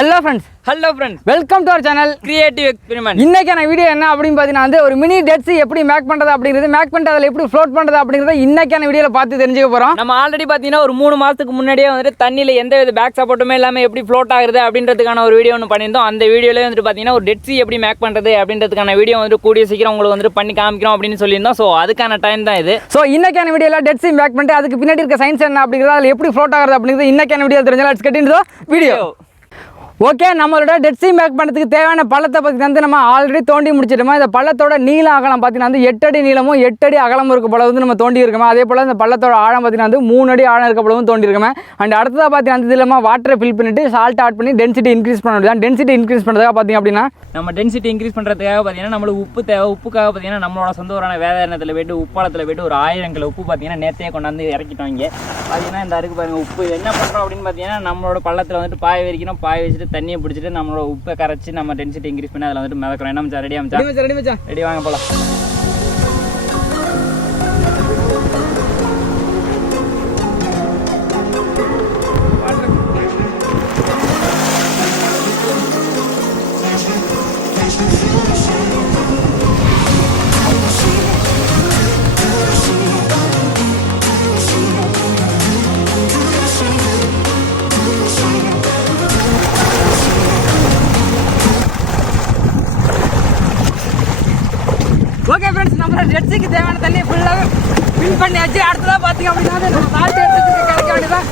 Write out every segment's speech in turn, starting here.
Hello friends, welcome to our channel creative experiment. இன்னைக்கான video என்ன அப்படினு பாத்தீங்கன்னா வந்து ஒரு மினி டெட் சீ எப்படி மேக் பண்றது அப்படிங்கிறது மேக் பண்ணிட்டு அதல எப்படி ஃப்ளோட் பண்றது அப்படிங்கறத இன்னைக்கான வீடியோல பார்த்து தெரிஞ்சுக்க போறோம். நம்ம ஆல்ரெடி பாத்தீங்கன்னா ஒரு 3 மாசத்துக்கு முன்னாடியே வந்து தண்ணில எந்தவித பேக் சப்போர்ட்டுமே இல்லாம எப்படி ஃப்ளோட் ஆகுது அப்படின்றதுக்கான ஒரு வீடியோ ஒன்னு பண்ணிருந்தோம். அந்த வீடியோல வந்து பாத்தீங்கன்னா ஒரு டெட் சீ எப்படி மேக் பண்றது அப்படின்றதுக்கான வீடியோ வந்து கூடிய சீக்கிரம் உங்களுக்கு வந்து பண்ணி காமிக்கிறோம் அப்படினு சொல்லியிருந்தோம். சோ அதுக்கான டைம் தான் இது. சோ இன்னைக்கான வீடியோல டெட் சீ மேக் பண்ணிட்டு அதுக்கு பின்னாடி இருக்க சயின்ஸ் என்ன அப்படிங்கறத அதல எப்படி ஃப்ளோட் ஆகுது அப்படிங்கறது இன்னைக்கான வீடியோல தெரிஞ்சலாம். Let's get into the video. Okay, நம்மளோட டெட் சீ மேக் பண்ணுறதுக்கு தேவையான பள்ளத்தை பற்றி வந்து நம்ம ஆல்ரெடி தோண்டி முடிச்சிட்டோமா. இந்த பள்ளத்தோட நீள அகலம் பார்த்தீங்கன்னா வந்து 8 அடி நீளமும் 8 அடி அகலமும் இருக்க போல வந்து நம்ம தோண்டி இருக்கோம். அதே போல் இந்த பள்ளத்தோட ஆழம் பார்த்தீங்கன்னா வந்து 3 அடி ஆழம் இருக்க போலவும் தோண்டி இருக்கோம். அண்ட் அடுத்ததாக பார்த்தீங்கன்னா வந்து இல்லாமல் வாட்டரை ஃபில் பண்ணிட்டு சால்ட் ஆட் பண்ணி டென்சிட்டி இன்க்ரீஸ் பண்ண முடியும். டென்சிட்டி இன்க்ரீஸ் பண்ணுறதுக்காக பார்த்தீங்க அப்படின்னா நம்ம டென்சிட்டி இன்க்ரீஸ் பண்ணுறதுக்காக பார்த்தீங்கன்னா நம்மளுக்கு உப்பு தேவை. உப்புக்காக பார்த்தீங்கன்னா நம்மளோட சொந்த ஊரான வேதாரணத்தில் போய்ட்டு உப்பாளத்தில் போய்ட்டு ஒரு 1000 கிலோ உப்பு பார்த்தீங்கன்னா நேரத்தையே கொண்டாந்து இறக்கிட்டோம். இங்கே பார்த்தீங்கன்னா இந்த அருக்கு பாருங்கள் உப்பு என்ன பண்ணுறோம் அப்படின்னு பார்த்தீங்கன்னா நம்மளோட பள்ளத்தில் வந்துட்டு பாய வைக்கணும். பாய வச்சுட்டு தண்ணியை பிடிச்சிட்டு நம்மளோட உப்பை கரைச்சி நம்ம டென்சிட்டி இன்க்ரீஸ் பண்ணி அதில் வந்துட்டு மிதக்கிறோம். என்ன மச்சான், ரெடியா மச்சான்? ரெடி, வாங்க போகலாம். ஓகே ஃப்ரெண்ட்ஸ், நம்ம டெட் சீக்கு தேவையான தண்ணியை ஃபுல்லாக ஃபில் பண்ணியாச்சு. அடுத்ததாக பார்த்தீங்க அப்படின்னா நம்ம சால்ட் எடுத்துட்டு கரைக்க வேண்டியதான்.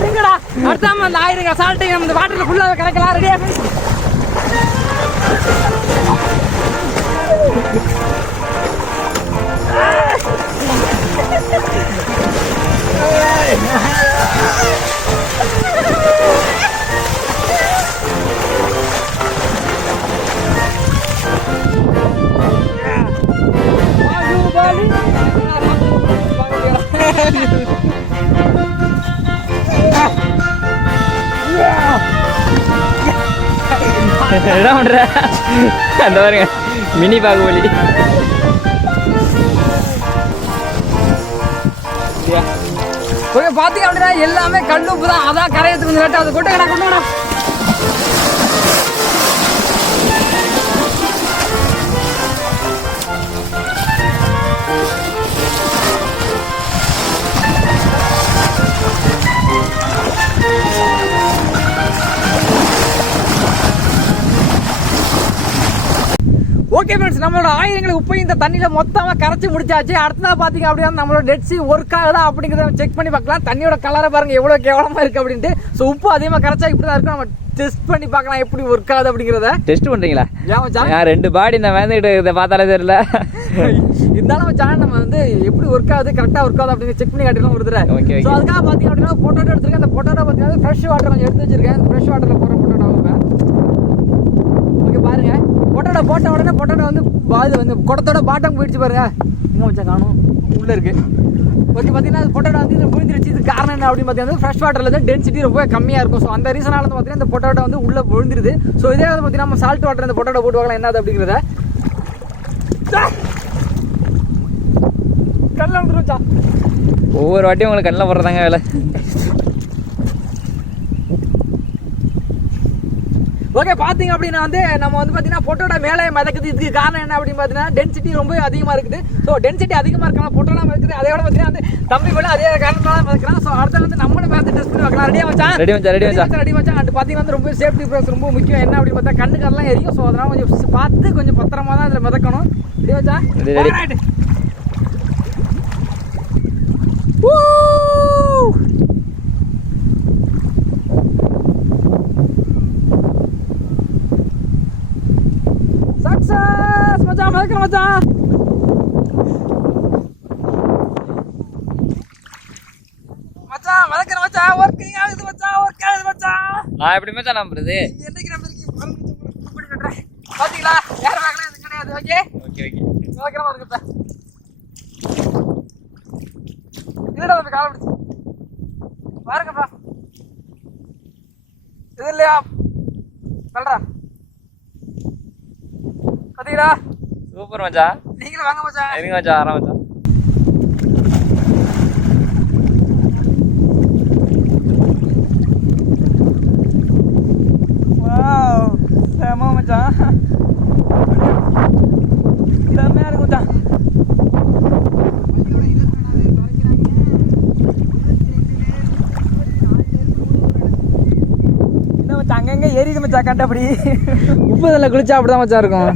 இருங்கடா, அடுத்தாம அந்த 1000 சால்ட்டை நம்ம இந்த வாட்டரில் ஃபுல்லாக கரைக்கலாம். ரெடியா ஃப்ரெண்ட்ஸ்? என்ன பண்ற? அந்த பாருங்க மினி பாகுபலி. ஓகே, பார்த்தீங்க அப்படின்னா எல்லாமே கல் உப்பு தான். அதான் கரையத்துக்கு கொஞ்சம் லேட்டாக அது கொண்டு கொண்டு ஓகே ஃப்ரெண்ட்ஸ், நம்மளோட 1000 கிலோ உப்பை இந்த தண்ணியில் மொத்தமாக கரைச்சி முடிச்சாச்சு. அடுத்ததாக பார்த்தீங்க அப்படின்னா நம்மளோட டெட் சீ ஒர்க் ஆகுதா அப்படிங்கிறத செக் பண்ணி பார்க்கலாம். தண்ணியோட கலரை பாருங்க எவ்வளோ கேவலமாக இருக்குது அப்படின்ட்டு. ஸோ உப்பு அதிகமாக கரைச்சா இப்படி தான் இருக்கும். நம்ம டெஸ்ட் பண்ணி பார்க்கலாம் எப்படி ஒர்க் ஆகுது அப்படிங்கிறத. டெஸ்ட் பண்ணுறீங்களா? ஏன் 2 பாடி இந்த வேந்துக்கிட்டு இதை பார்த்தாலே தெரியல. இருந்தாலும் சேனல் நம்ம வந்து எப்படி ஒர்க் ஆகுது, கரெக்டாக ஒர்க் ஆகுது அப்படிங்கிற செக் பண்ணி காட்டிடலாம் ஒரு தடவை. ஓகே, ஸோ அதுக்காக பார்த்தீங்க அப்படின்னா பொட்டேட்டோ எடுத்துருக்கேன். அந்த பொட்டேட்டோ பார்த்தீங்கன்னா ஃப்ரெஷ் வாட்டர் கொஞ்சம் எடுத்து வச்சிருக்கேன். இந்த ஃப்ரெஷ் வாட்டரில் போகிற பொட்டேட்டோ ஓகே பாருங்க. பொட்டேட்டோ போட்ட உடனே பொட்டேட்டோ வந்து இது வந்து குடத்தோட பாட்டம் போயிடுச்சு பாருங்க. எங்கே வச்சா காணும், உள்ளே இருக்கு. ஓகே, பார்த்தீங்கன்னா அது பொட்டேட்டோ வந்து இது விழுந்துருச்சு. இது காரணம் என்ன அப்படின்னு பார்த்தீங்கன்னா ஃப்ரெஷ் வாட்டரில் வந்து டென்சிட்டி ரொம்ப கம்மியாக இருக்கும். ஸோ அந்த ரீசனால வந்து பார்த்தீங்கன்னா இந்த பொட்டேட்டோ வந்து உள்ளே விழுந்துருது. ஸோ இதே வந்து பார்த்தீங்கன்னா நம்ம சால்ட் வாட்டர் இந்த பொட்டேட்டோ போட்டு வாங்கலாம் என்னது அப்படிங்கிறத. கல்ல வந்துருச்சா? ஒவ்வொரு வாட்டியும் உங்களுக்கு கண்ணில் போடுறதாங்க வேலை. ஓகே, பார்த்தீங்க அப்படின்னா வந்து நம்ம வந்து பார்த்தீங்கன்னா பொட்டோட மேலே மிதக்குது. இதுக்கு காரணம் என்ன அப்படின்னு பார்த்தீங்கன்னா டென்சிட்டி ரொம்ப அதிகமாக இருக்குது. ஸோ டென்சிட்டி அதிகமாக இருக்கலாம், பொட்டோட மிதக்குது. அதோட பார்த்தீங்கன்னா வந்து தம்பி கூட அதே காரணத்தால மிதக்கிறான். ஸோ அடுத்த வந்து நம்மளும் பார்த்து டெஸ்ட் பண்ணி வைக்கலாம். ரெடியாக வச்சான். ரெடி வச்சான். அண்ட் பார்த்தீங்கன்னா வந்து ரொம்ப சேஃப்டி ப்ரோஸ் ரொம்ப முக்கியம். என்ன அப்படின்னு பார்த்தா கண்ணுக்கெல்லாம் எரியும். ஸோ அதனால் கொஞ்சம் பார்த்து கொஞ்சம் பத்திரமா தான் அதில் மிதக்கணும். ரெடி வச்சா? சக்சஸ் மச்சான், மறக்க மச்சான். மச்சான் மறக்க மச்சான், வர்க்கிங் ஆகுது மச்சான், வர்க் ஆகுது மச்சான். நான் எப்படி மச்சான் நம்புறது? என்னைக்கு நம்புறீங்க? கூப்பிட்டு கட்டறேன். பாத்தீங்களா? யார் வாங்கலாம் இது கிடையாது. ஓகே ஓகே மறக்கமா இருக்குப்பா. இல்லடா வந்து கால் பிடிச்சு பாருங்கப்பா. இது இல்லையா? சொல்றா. பாத்தீங்களா? சூப்பர் மச்சான். நீங்களும் வாங்க மச்சான். இருங்க மச்சான், ஆரம்பிச்சா. மச்சான் கண்டபடி உப்பு இதில் குளிச்சா அப்படி தான் மச்சான் இருக்கும்.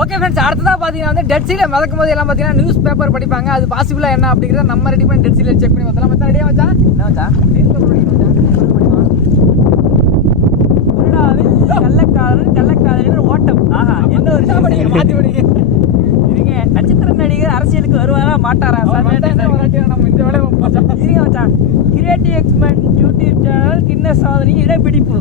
ஓகே ஃப்ரெண்ட்ஸ், அடுத்ததாக பார்த்தீங்கன்னா வந்து டெட் சீல மிதக்கும் போது எல்லாம் பார்த்தீங்கன்னா நியூஸ் பேப்பர் படிப்பாங்க. அது பாசிபிளாக என்ன அப்படிங்கிறத நம்ம ரெடி பண்ணி டெட் சீல செக் பண்ணி பார்த்தலாம். மச்சான் ரெடியாக மச்சான்? என்ன மச்சான்? நியூஸ் பேப்பர் படிக்கணும் மச்சான். கள்ளக்காதல் ஓட்டம். ஆஹா, என்ன ஒரு விஷயம் படிக்க மாற்றி படிக்க இருங்க. நட்சத்திர நடிகர் அரசியலுக்கு வருவாரா மாட்டாரா? நம்ம இந்த வேலை இருங்க மச்சான். கிரியேட்டிவ் எக்ஸ்பெரிமெண்ட் யூடியூப் சேனல் கின்ன சாதனை இடைப்பிடிப்பு.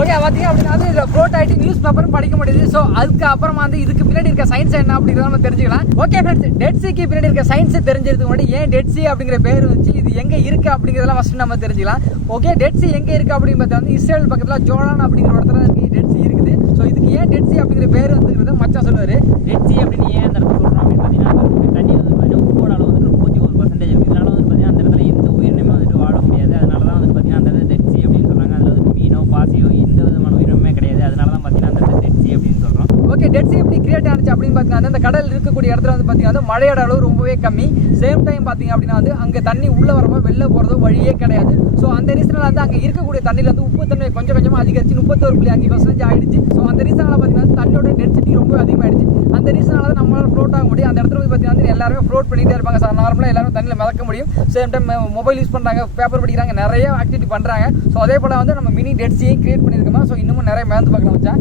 ஓகே, பார்த்தீங்க அப்படின்னா வந்து இதில் ஃப்ளோட் ஆகிட்டு நியூஸ் பேப்பரும் படிக்க முடியுது. ஸோ அதுக்கு அப்புறமா வந்து இதுக்கு பின்னாடி இருக்க சயின்ஸ் என்ன அப்படிங்கிறத நம்ம தெரிஞ்சுக்கலாம். ஓகே ஃப்ரெண்ட்ஸ், டெட் சீக்கு பின்னாடி இருக்க சயின்ஸ் தெரிஞ்சதுக்கு முன்னாடி ஏன் டெட் சீ அப்படிங்கிற பேர் வந்துச்சு, இது எங்கே இருக்குது அப்படிங்கிறதெல்லாம் ஃபஸ்ட்டு நம்ம தெரிஞ்சுக்கலாம். ஓகே, டெட் சீ எங்கே இருக்குது அப்படின்னு பார்த்தா வந்து இஸ்ரேல் பக்கத்தில் ஜோர்டான் அப்படிங்கிற இடத்துல இருக்குது டெட் சீ இருக்குது. ஸோ இதுக்கு ஏன் டெட் சீ அப்படிங்கிற பேர் வந்துங்கிறத மச்சான் சொல்லுவார். டெட் சீ அப்படின்னு ஏன் அந்த இடத்துல சொல்கிறோம் அப்படின்னு பார்த்தீங்கன்னா தண்ணி வந்து பார்த்தீங்கன்னா உப்போட அளவு வந்து 31% இருக்குது. இதனால வந்து பார்த்தீங்கன்னா அந்த இடத்துல எந்த உயிரினமே வந்துட்டு வாழ முடியாது. அதனால தான் வந்து பார்த்தீங்கன்னா அந்த இடத்துல டெட் சீ அப்படின்னு சொல்கிறாங்க. அதில் வந்து மீனோ பாசியோ எந்த விதமான உயிரினமே கிடையாது. அதனால தான் பார்த்தீங்கன்னா அந்த இடத்துல டெட் சீ அப்படின்னு சொல்கிறோம். ஓகே, டெட் சீ எப்படி கிரியேட் ஆனிச்சு அப்படின்னு பார்த்தீங்கன்னா அந்த கடல் இருக்கக்கூடிய இடத்துல வந்து பார்த்தீங்கன்னா மழையோட அளவு ரொம்பவே கம்மி. சேம் டைம் பார்த்தீங்க அப்படின்னா வந்து அங்கே தண்ணி உள்ளே வரப்போ வெளில போகிறதோ வழியே கிடையாது. ஸோ அந்த ரீசனால் வந்து அங்கே இருக்கக்கூடிய தண்ணியில் வந்து உப்பு தன்மை கொஞ்சம் கொஞ்சமாக அதிகரிச்சு 31.5% ஆயிடுச்சு. ஸோ அந்த ரீசனால் பார்த்தீங்கன்னா தண்ணியோட டென்சிட்டி ரொம்ப அதிகமாகிடுச்சு. அந்த ரீசனால தான் நம்மளால் ஃப்ளோட் ஆக முடியும். அந்த இடத்துல போய் பார்த்தீங்கன்னா எல்லாருமே ஃப்ளோட் பண்ணிகிட்டே இருப்பாங்க. சார் நார்மலாக எல்லாரும் தண்ணியில் மிதக்க முடியும். சேம் டைம் மொபைல் யூஸ் பண்ணுறாங்க, பேப்பர் படிக்கிறாங்க, நிறைய ஆக்டிவிட்டி பண்ணுறாங்க. ஸோ அதே போல் வந்து நம்ம மினி டெட் சீயை கிரியேட் பண்ணியிருக்கோமா. ஸோ இன்னமும் நிறைய மேந்து பார்க்கலாம் வச்சா.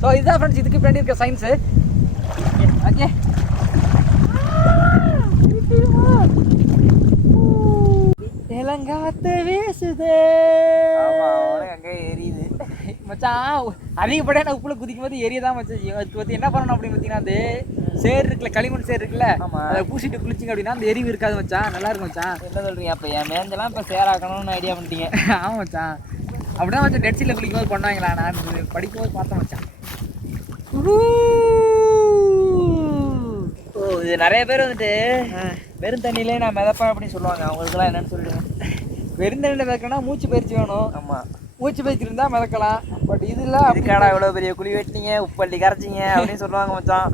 ஸோ இதுதான் ஃப்ரெண்ட்ஸ் இதுக்கு பின்னாடி இருக்க சயின்ஸு. ஓகே, தெலங்காத்து வீசுது அங்கே எரியுது மச்சான். அதிகப்படியான உப்புல குதிக்கும் போது எரியதான் மச்சான். அதுக்கு வந்து என்ன பண்ணணும் அப்படின்னு பார்த்தீங்கன்னா அந்த சேர் இருக்குல்ல, களிமண் சேர் இருக்குல்ல, அதை பூசிட்டு குளிச்சிங்க அப்படின்னா அந்த எரிவு இருக்காது மச்சான். நல்லா இருக்கும் மச்சான். என்ன சொல்கிறீங்க? அப்போ என் மேஞ்செல்லாம் இப்போ சேராக்கணும்னு ஐடியா பண்ணிட்டீங்க. ஆமாம் மச்சான், அப்படிதான் மச்சான் டெட் சீல குளிக்கும் போது பண்ணுவாங்களா. நான் படிக்கும் போது பார்த்தேன் மச்சான். ஓ, இது நிறைய பேர் வந்துட்டு வெறும் தண்ணியிலே நான் மிதப்பேன் அப்படின்னு சொல்லுவாங்க. அவங்களுக்குலாம் என்னன்னு சொல்லுங்க. வெறும் தண்ணியில் மிதக்கணும்னா மூச்சு பயிற்சி வேணும். ஆமாம், மூச்சு பயிற்சி இருந்தால் மிதக்கலாம். பட் இதில் இதுக்காடா இவ்வளோ பெரிய குழி வெட்டினீங்க, உப்பள்ளி கரைச்சிங்க அப்படின்னு சொல்லுவாங்க மச்சான்.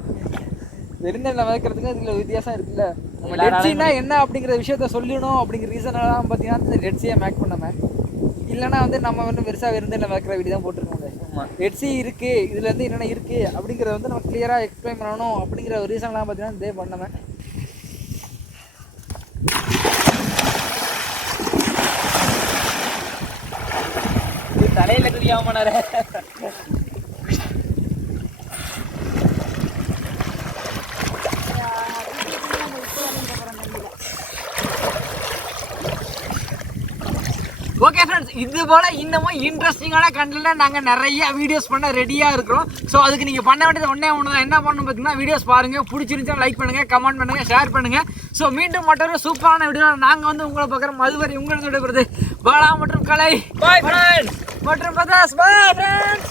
வெறும் தண்ணியில் மிதக்கிறதுக்கு இதில் வித்தியாசம் இருக்குல்ல. டெட் சீனா என்ன அப்படிங்கிற விஷயத்த சொல்லணும் அப்படிங்கிற ரீசனாக பார்த்தீங்கன்னா இந்த டெட் சீயை மேக் பண்ணாமல், இல்லைனா வந்து நம்ம வந்து பெருசாக வெறும் தண்ணியில் மிதக்கிற வீடு தான் போட்டிருக்கோம். டெட் சீ இருக்குது, இதில் வந்து என்னென்ன இருக்குது அப்படிங்கிறத வந்து நம்ம கிளியராக எக்ஸ்பிளைன் பண்ணணும் அப்படிங்கிற ஒரு ரீசன்லாம் பார்த்தீங்கன்னா இதே பண்ணாமல். தலையில குதிக்காம பண்ணாரு. ஓகே ஃப்ரெண்ட்ஸ், இது போல் இன்னமும் இன்ட்ரெஸ்டிங்கான கண்டென்ட் நாங்கள் நிறைய வீடியோஸ் பண்ண ரெடியாக இருக்கிறோம். ஸோ அதுக்கு நீங்கள் பண்ண வேண்டியது ஒன்றே ஒன்று தான். என்ன பண்ணணும் பார்த்தீங்கன்னா வீடியோஸ் பாருங்கள், பிடிச்சிருந்துச்சா லைக் பண்ணுங்கள், கமெண்ட் பண்ணுங்கள், ஷேர் பண்ணுங்கள். ஸோ மீண்டும் மற்றொரு சூப்பரான வீடியோ நாங்கள் வந்து உங்களை பார்க்குறோம். அதுவரை உங்களுக்கு விடைபெறுது பாலா மற்றும் கலை. பாய் ஃப்ரெண்ட்ஸ் மற்றும் பிரதாஸ். Bye friends.